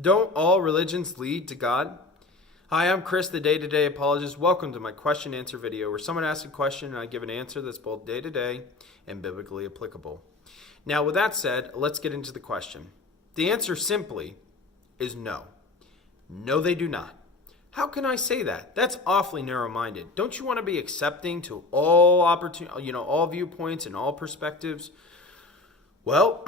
Don't all religions lead to God? Hi, I'm Chris, the day-to-day apologist. Welcome to my question and answer video where someone asks a question and I give an answer that's both day-to-day and biblically applicable. Now, with that said, let's get into the question. The answer simply is no. No, they do not. How can I say that? That's awfully narrow-minded. Don't you want to be accepting to all all viewpoints and all perspectives? Well,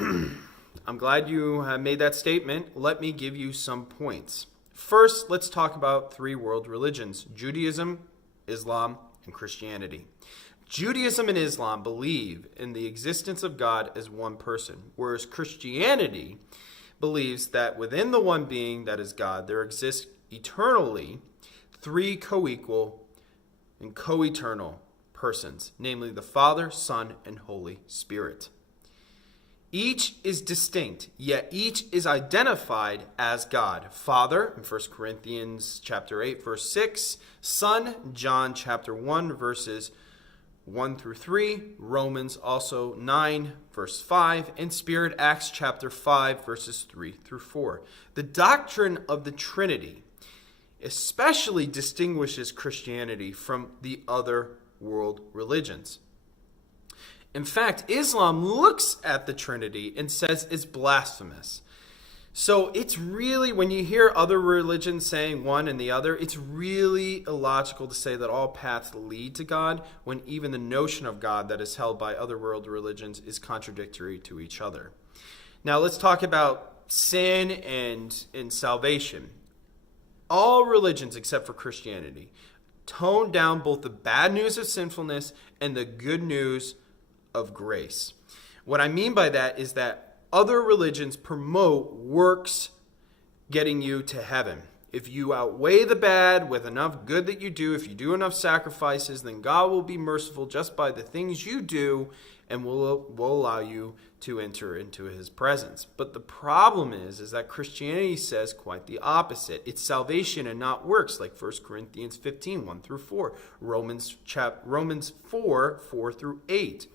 I'm glad you made that statement. Let me give you some points. First, let's talk about three world religions: Judaism, Islam, and Christianity. Judaism and Islam believe in the existence of God as one person, whereas Christianity believes that within the one being that is God, there exists eternally three co-equal and co-eternal persons, namely the Father, Son, and Holy Spirit. Each is distinct, yet each is identified as God. Father, in 1 Corinthians chapter 8, verse 6. Son, John chapter 1, verses 1 through 3. Romans also 9, verse 5. And Spirit, Acts chapter 5, verses 3 through 4. The doctrine of the Trinity especially distinguishes Christianity from the other world religions. In fact, Islam looks at the Trinity and says it's blasphemous. So it's really, when you hear other religions saying one and the other, it's really illogical to say that all paths lead to God when even the notion of God that is held by other world religions is contradictory to each other. Now let's talk about sin and salvation. All religions except for Christianity tone down both the bad news of sinfulness and the good news of grace. What I mean by that is that other religions promote works getting you to heaven. If you outweigh the bad with enough good that you do, if you do enough sacrifices, then God will be merciful just by the things you do and will allow you to enter into his presence. But the problem is that Christianity says quite the opposite. It's salvation and not works, like 1 Corinthians 15, 1 through 4, Romans 4, 4 through 8.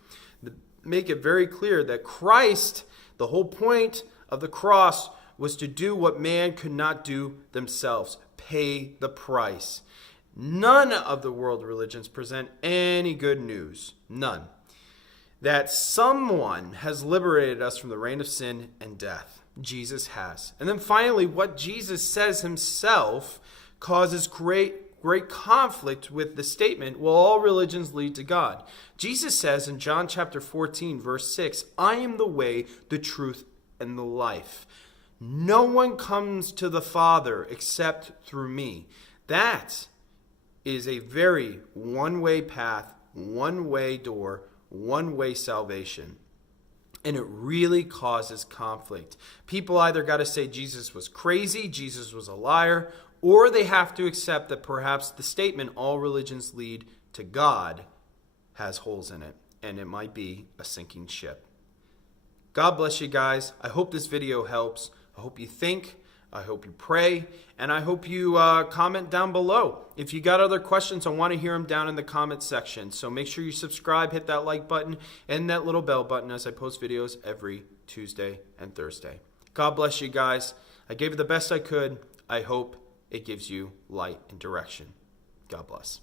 Make it very clear that Christ, the whole point of the cross, was to do what man could not do themselves, pay the price. None of the world religions present any good news, none, that someone has liberated us from the reign of sin and death. Jesus has. And then finally, what Jesus says himself causes great conflict with the statement, well, all religions lead to God. Jesus says in John chapter 14, verse 6, I am the way, the truth, and the life. No one comes to the Father except through me. That is a very one-way path, one-way door, one-way salvation. And it really causes conflict. People either got to say Jesus was crazy, Jesus was a liar, or they have to accept that perhaps the statement, all religions lead to God, has holes in it, and it might be a sinking ship. God bless you guys. I hope this video helps. I hope you think, I hope you pray, and I hope you comment down below. If you got other questions, I want to hear them down in the comment section. So make sure you subscribe, hit that like button, and that little bell button as I post videos every Tuesday and Thursday. God bless you guys. I gave it the best I could. I hope it gives you light and direction. God bless.